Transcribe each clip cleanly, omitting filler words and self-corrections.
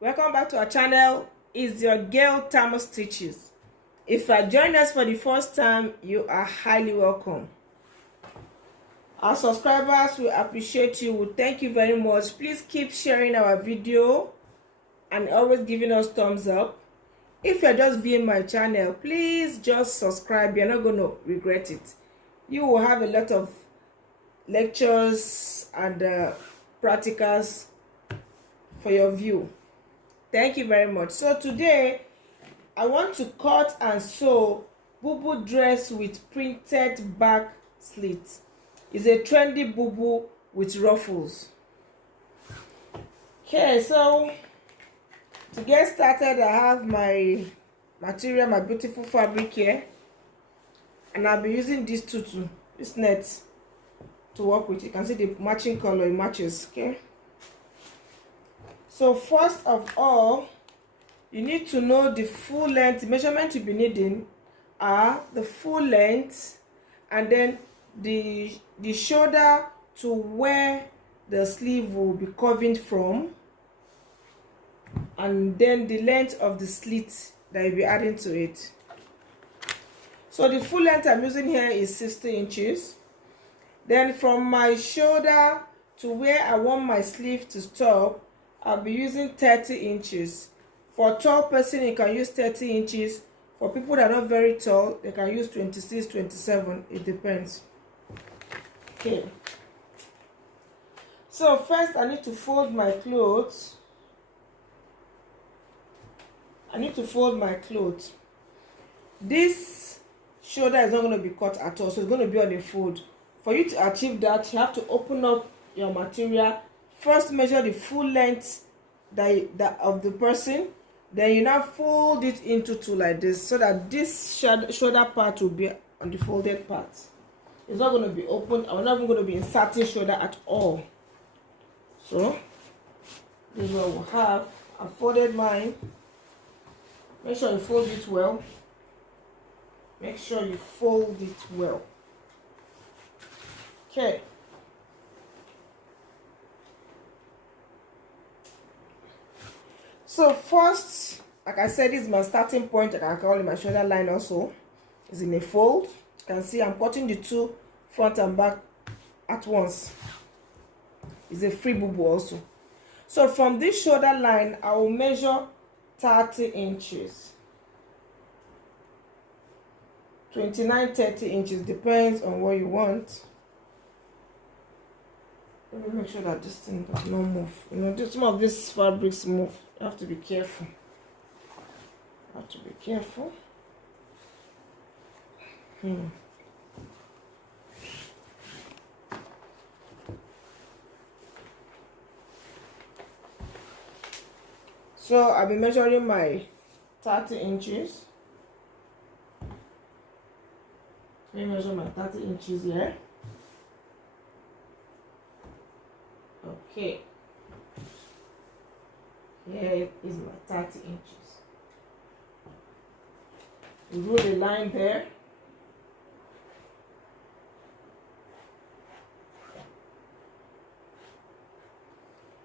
Welcome back to our channel. It's your girl Tamaar Stitches. If you are joining us for the first time, you are highly welcome. Our subscribers will appreciate you. We thank you very much. Please keep sharing our video and always giving us thumbs up. If you're just viewing my channel, please just subscribe. You're not going to regret it. You will have a lot of lectures and practicals for your view. Thank you very much. So today I want to cut and sew boubou dress with printed back slits. It's a trendy boubou with ruffles. Okay, so to get started, I have my material, my beautiful fabric here, and I'll be using this tutu, this net, to work with. You can see the matching color, it matches. Okay, so first of all, you need to know the full length. The measurement you'll be needing are the full length, and then the shoulder to where the sleeve will be curving from, and then the length of the slit that you'll be adding to it. So the full length I'm using here is 60 inches. Then from my shoulder to where I want my sleeve to stop, I'll be using 30 inches. For a tall person, you can use 30 inches. For people that are not very tall, they can use 26, 27. It depends. Okay. So first, I need to fold my clothes. This shoulder is not going to be cut at all, so it's going to be on a fold. For you to achieve that, you have to open up your material. First, measure the full length of the person. Then you now fold it into two like this, so that this shoulder part will be on the folded part. It's not going to be open. I'm not even going to be inserting shoulder at all. So this is what we'll have. I folded mine. Make sure you fold it well. Make sure you fold it well. Okay. So first, like I said, this is my starting point. I can call it my shoulder line also. It's in a fold. You can see I'm cutting the two front and back at once. It's a free boubou also. So from this shoulder line, I will measure 30 inches. 29, 30 inches, depends on what you want. Let me make sure that this thing does not move. You know, some of these fabrics move. You have to be careful. So I'll be measuring my 30 inches. Let me measure my 30 inches here. Okay. Here is my 30 inches. We roll a line there.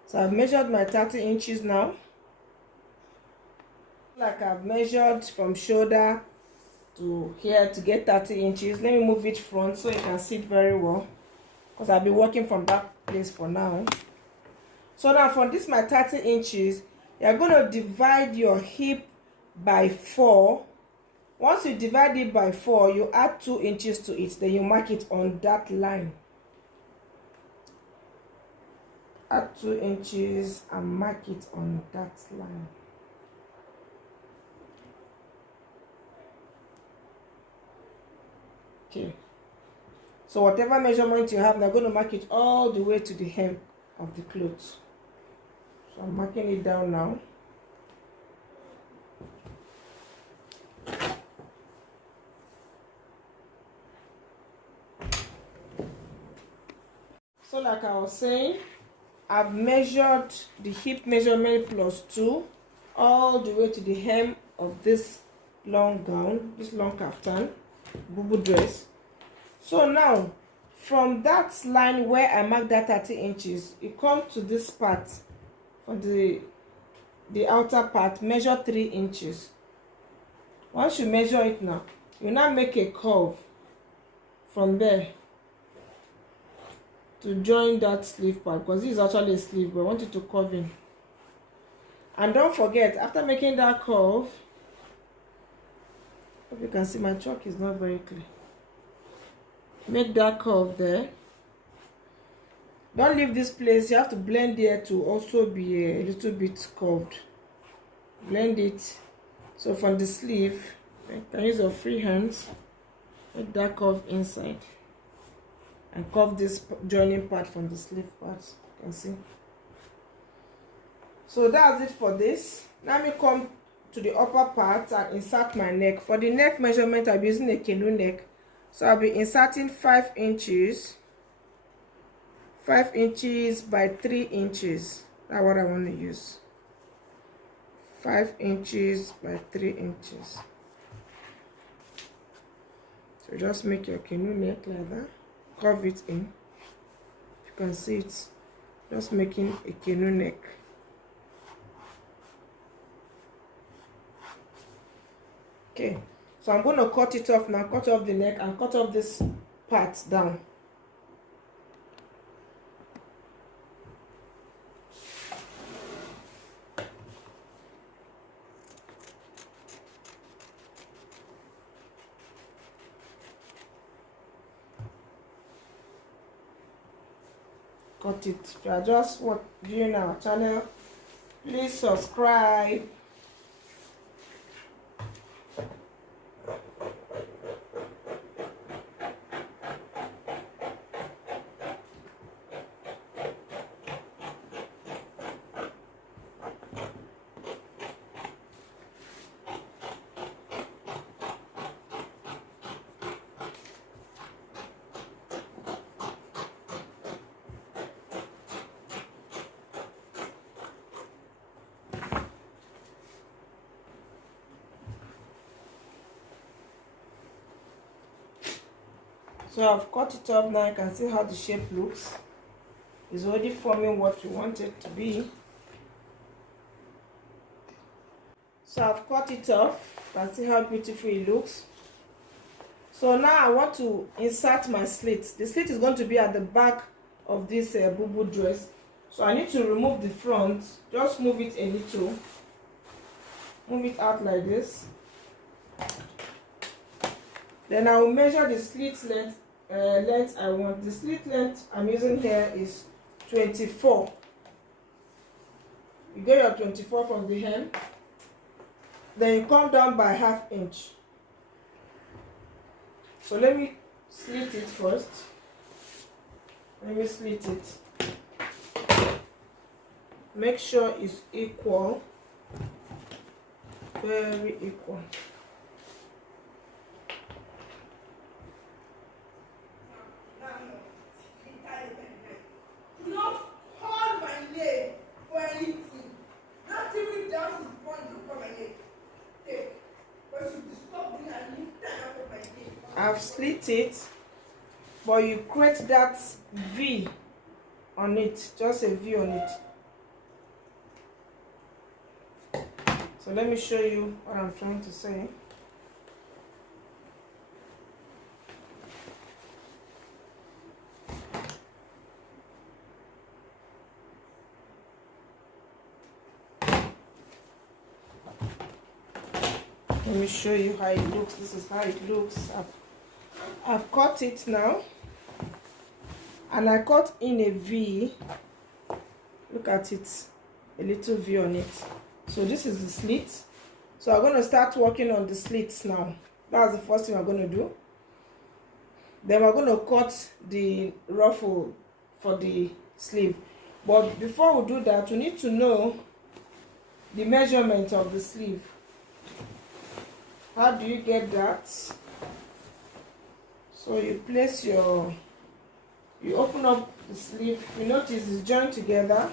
So I've measured my 30 inches now. Like I've measured from shoulder to here to get 30 inches. Let me move it front so you can see it very well, because I'll be working from that place for now. So now for this my 30 inches, you're going to divide your hip by 4. Once you divide it by 4, you add 2 inches to it. Then you mark it on that line. Add 2 inches and mark it on that line. Okay. So whatever measurement you have, they're going to mark it all the way to the hem of the clothes. So I'm marking it down now. So like I was saying, I've measured the hip measurement plus 2 all the way to the hem of this long gown, this long kaftan, boubou dress. So now from that line where I marked that 30 inches, you come to this part for the outer part, measure 3 inches. Once you measure it now, you now make a curve from there to join that sleeve part, because this is actually a sleeve, but I want it to curve in. And don't forget, after making that curve, hope you can see my chalk is not very clear. Make that curve there. Don't leave this place. You have to blend there to also be a little bit curved. Blend it. So from the sleeve, you can use your free hands. Make that curve inside. And curve this joining part from the sleeve part. You can see. So that's it for this. Now me come to the upper part and insert my neck. For the neck measurement, I'll be using a canoe neck. So I'll be inserting 5 inches. 5 inches by 3 inches. That's what I want to use. 5 inches by 3 inches. So just make your canoe neck like that. Curve it in. You can see it. Just making a canoe neck. Okay. So I'm going to cut it off now. Cut off the neck and cut off this part down. Cut it. If you are just viewing our channel, please subscribe. So I've cut it off now. You can see how the shape looks. It's already forming what you want it to be. So I've cut it off. You can see how beautiful it looks. So now I want to insert my slit. The slit is going to be at the back of this boubou dress. So I need to remove the front. Just move it a little. Move it out like this. Then I will measure the slit length I want. The slit length I'm using here is 24. You get your 24 from the hem. Then you come down by ½ inch. So let me slit it first. Let me slit it. Make sure it's equal. Very equal. I've slit it, but you create that V on it, just a V on it. So let me show you what I'm trying to say. Let me show you how it looks. This is how it looks. I've cut it now, and I cut in a V. Look at it, a little V on it. So this is the slit. So I'm going to start working on the slits now. That's the first thing I'm going to do. Then we're going to cut the ruffle for the sleeve. But before we do that, we need to know the measurement of the sleeve. How do you get that? So you place you open up the sleeve. You notice it's joined together.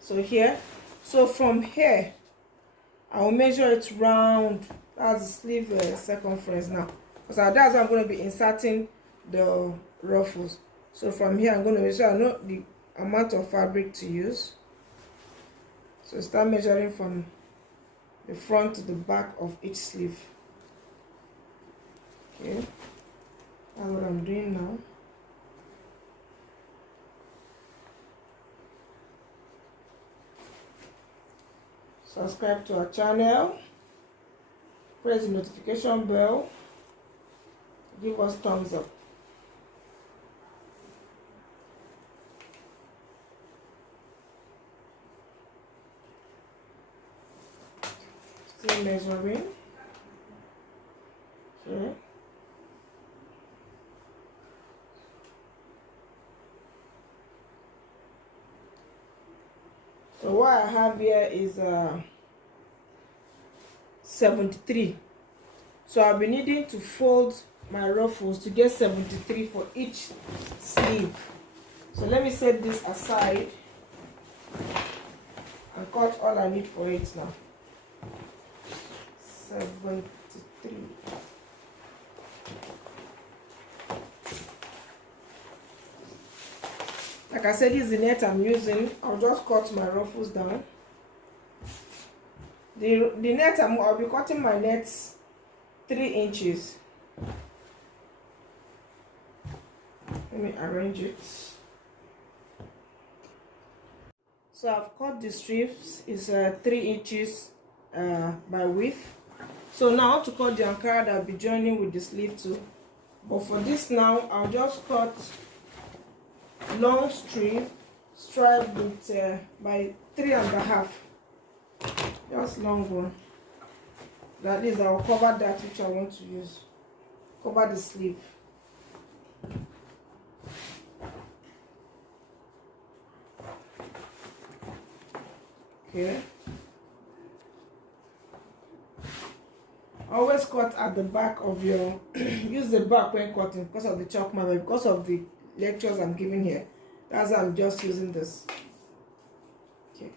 So here, so from here, I will measure it round That's the sleeve circumference now, because that's how I'm going to be inserting the ruffles. So from here I'm going to measure, I know the amount of fabric to use. So start measuring from the front to the back of each sleeve. Okay, that's what I'm doing now. Subscribe to our channel, press the notification bell, give us thumbs up. Still measuring. Okay. So what I have here is 73. So I'll be needing to fold my ruffles to get 73 for each sleeve. So let me set this aside and cut all I need for it now. 73. Like I said, this is the net I'm using. I'll just cut my ruffles down. The net I'll be cutting my net 3 inches. Let me arrange it. So I've cut the strips. It's 3 inches by width. So now I want to cut the ankara that I'll be joining with the sleeve too. But for this now, I'll just cut long stripe with by 3.5. Just long one. That is, I'll cover that which I want to use. Cover the sleeve. Okay. Always cut at the back of your use the back when cutting because of the chalk marker, because of the lectures I'm giving here. That's why I'm just using this. Okay.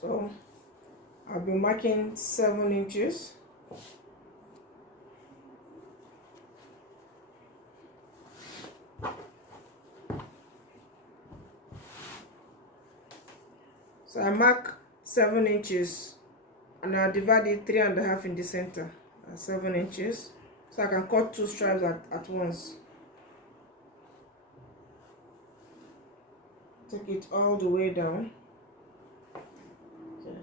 So I'll be marking 7 inches. So I mark 7 inches and I'll divide it 3.5 in the center. 7 inches. So I can cut 2 stripes at once. Take it all the way down. Okay.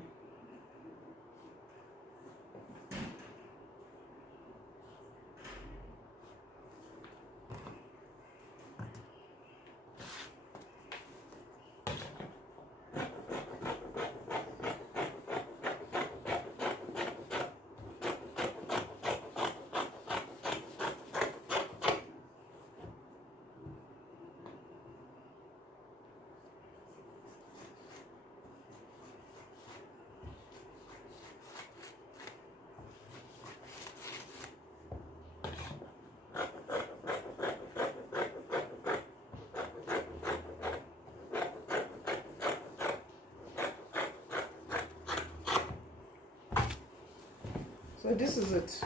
So this is it.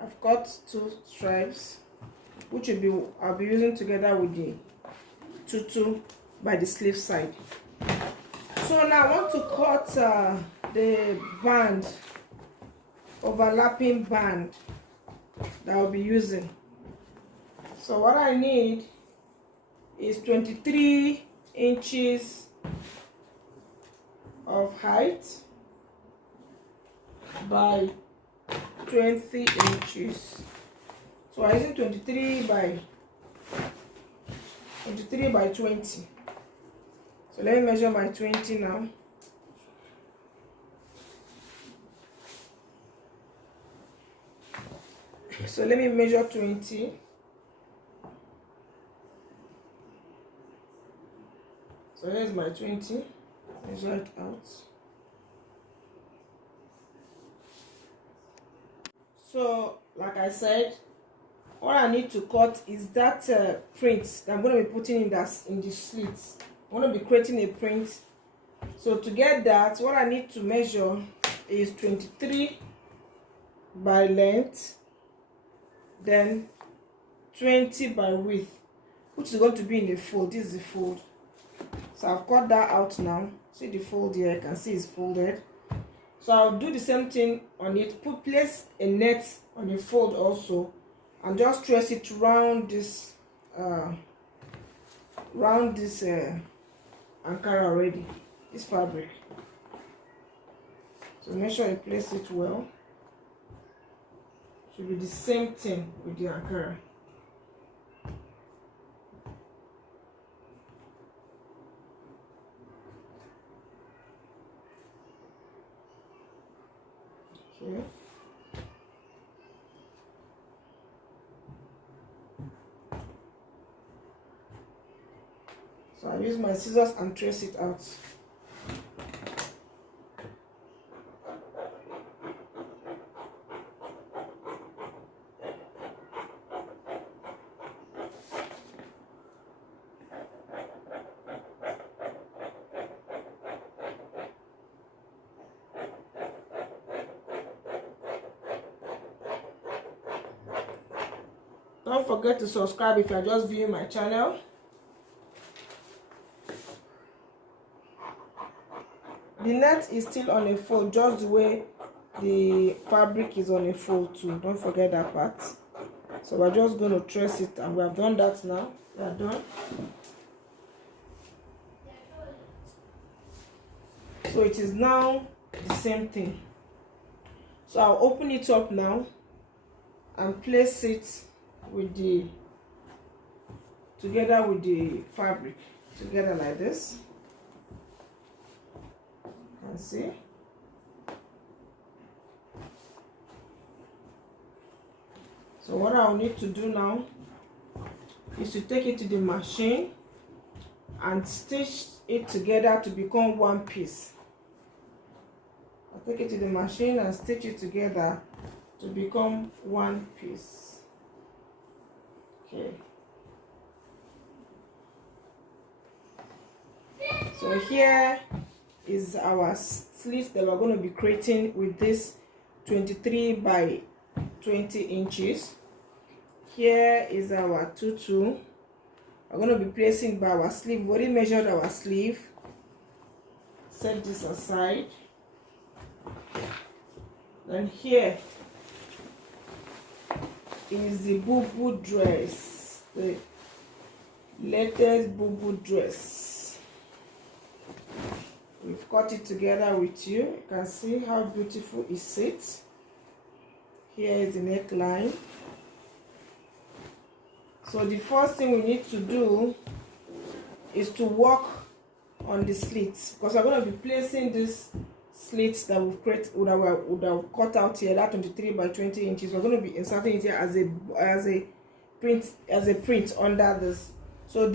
I've cut 2 stripes, which I'll be using together with the tutu by the sleeve side. So now I want to cut the band, overlapping band that I'll be using. So what I need is 23 inches of height by 20 inches. So I use 23 by 20. So let me measure my 20 now. So let me measure 20. So here's my 20. Measure it out. So like I said, What I need to cut is that print that I'm going to be putting in the slits. I'm going to be creating a print. So to get that, what I need to measure is 23 by length, then 20 by width, which is going to be in the fold. This is the fold. So I've cut that out now. See the fold here, I can see it's folded. So I'll do the same thing on it. Place a net on the fold also, and just trace it around this Ankara already, this fabric. So make sure you place it well. Should be the same thing with the Ankara. Okay. So I use my scissors and trace it out. Don't forget to subscribe if you are just viewing my channel. The net is still on a fold, just the way the fabric is on a fold too. Don't forget that part. So we're just going to trace it, and we have done that now. We are done. So it is now the same thing. So I'll open it up now and place it with together with the fabric, together like this. You can see. So what I'll need to do now is to take it to the machine and stitch it together to become one piece. I'll take it to the machine and stitch it together to become one piece. Okay. So here is our slits that we're going to be creating with this 23 by 20 inches. Here is our tutu. We're going to be placing by our sleeve. We already measured our sleeve. Set this aside. Then here is the boubou dress, the latest boubou dress. We've cut it together with you. You can see how beautiful it sits. Here is the neckline. So the first thing we need to do is to work on the slits, because we're going to be placing this slits that we've created, that we've cut out here, that 23 by 20 inches. We're going to be inserting it here as a print under this. So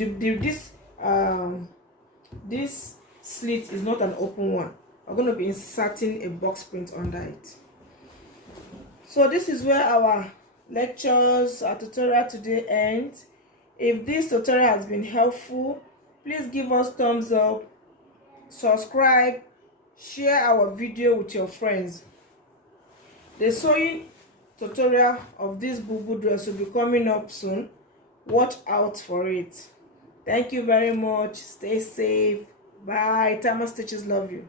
this slit is not an open one. We're going to be inserting a box print under it. So this is where our lectures, our tutorial today ends. If this tutorial has been helpful, please give us thumbs up, subscribe, share our video with your friends. The sewing tutorial of this boubou dress will be coming up soon. Watch out for it. Thank you very much. Stay safe. Bye. Tamaar Stitches love you.